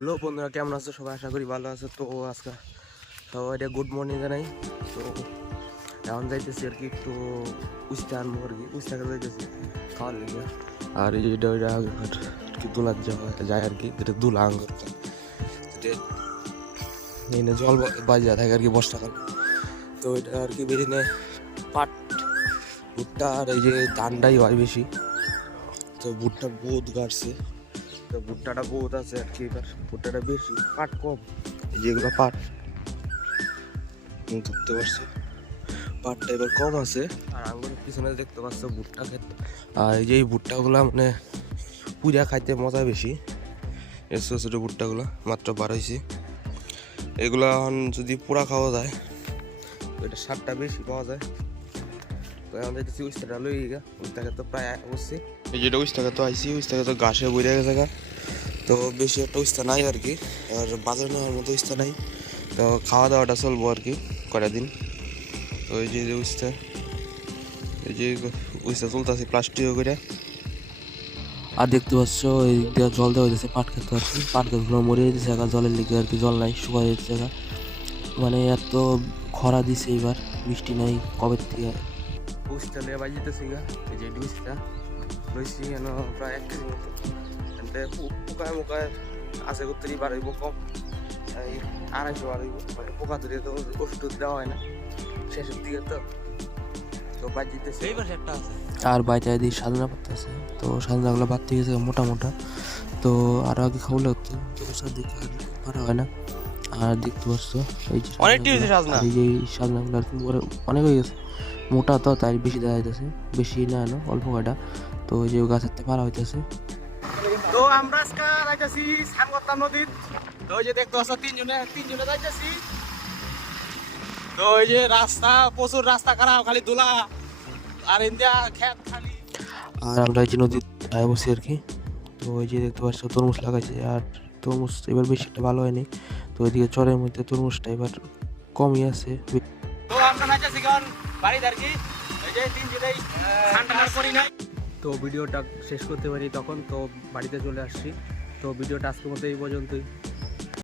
Hello বন্ধুরা, কেমন আছো? সবাই আশা করি ভালো আছো। তো আজকে সবাই গুড মর্নিং জানাই। তো এখন যাইতেছি আর কি একটু উস্তে আনব আর কি উস্তে যাইতেছি, খাওয়ার লেগে। আর এটা ওইটা কি দুলার যায় আর কি যেটা দুলা আঙ্গুর। এনে জল বাজা থাকে আর কি বর্ষাকাল তো এটা আর কি বেরিয়ে পাট, ভুট্টা আর এই যে ধানটাই হয় বেশি। তো ভুট্টা বহুত গাড়ছে। তো ভুট্টাটা বহুত আছে আর কি এবার ভুট্টাটা বেশি পাট কম। যেগুলো পাট। ধরতে পারছ। পাটটা এবার কম আছে। আর আঙ্গুরের পিছনে দেখতে পাচ্ছ ভুট্টা ক্ষেত। আর এই যে ভুট্টাগুলা মানে পুরা খাইতে মজা বেশি। এই ছোটো ছোটো ভুট্টাগুলো মাত্র বার হয়েছে এগুলো এখন যদি পুরা খাওয়া যায় এটা স্বাদটা বেশি পাওয়া যায়। তো এখন দেখতেছি উস্তাটা লই গা উস্তাকে তো প্রায় বসছি এই যেটা উস্তাকে তো আইসি উস্তাকে তো ঘাসে বইরে গেছে তো বেশি একটা উস্তা নাই আর কি আর বাজারে নেওয়ার মতো উস্তা নাই। তো খাওয়া দাওয়াটা চলবো আর কি কটা দিন। তো এই যে যে উস্তা এই যে উস্তা চলতেছে প্লাস্টিক করে আর দেখতে পাচ্ছ এই দিক দিয়ে জল দেওয়া হয়েছে পাট খেতে আর কি। পাট গাছগুলো মরে যেতেছে একা জলের লেগে আর কি জল নাই শুকাই যাচ্ছে একা মানে এত খরা দিছে এবার বৃষ্টি নাই কবে থেকে? উস্তা লিয়ে বাজিতেছি গা এই যে উস্তা। লইছি যেন প্রায় এক কেজি মতো। এতে পোকায় মোকায় আছে করতে বাড়াইব কম। এই আড়াইশো বাড়াইব মানে পোকা ধরে তো ওষুধ দেওয়া হয় না। শেষের দিকে তো তো আর সাজনা পাতা আছে। তো সাজনাগুলো বাড়তে গেছে মোটা মোটা। তো আরও আগে খাওয়া লাগতো তো দিকে আর পারা হয় না। আর দেখতে পাচ্ছ এই যে সাজনা। এই সাজনাগুলো আর কি অনেক হয়ে গেছে। মোটা তো তাই বেশি দেখা যাইতেছে বেশি না না অল্প কয়টা। তো ওই যে গাছের থেকে পারা হইতেছে। তো আমরা আজকে যাইতেছি সানগত্তা নদীর। তো ওই যে দেখতে পাচ্ছ তিনজনে তিনজনে যাইতেছি। তো ওই যে রাস্তা প্রচুর রাস্তা খারাপ খালি ধুলা। আর ইন্ডিয়া খেত খালি। আর আমরা এই যে নদীর ধারে বসি আর কি। তো ওই যে দেখতে পাচ্ছ তরমুজ লাগাইছে। আর তরমুজ এবার বেশি একটা ভালো হয়নি। তো ওইদিকে চরের মধ্যে তরমুজটা এবার কমই আছে। তো আমরা যাইতেছি কারণ তো ভিডিওটা শেষ করতে পারি তখন, তো বাড়িতে চলে আসছি। তো ভিডিওটা আজকের মতো এই পর্যন্তই।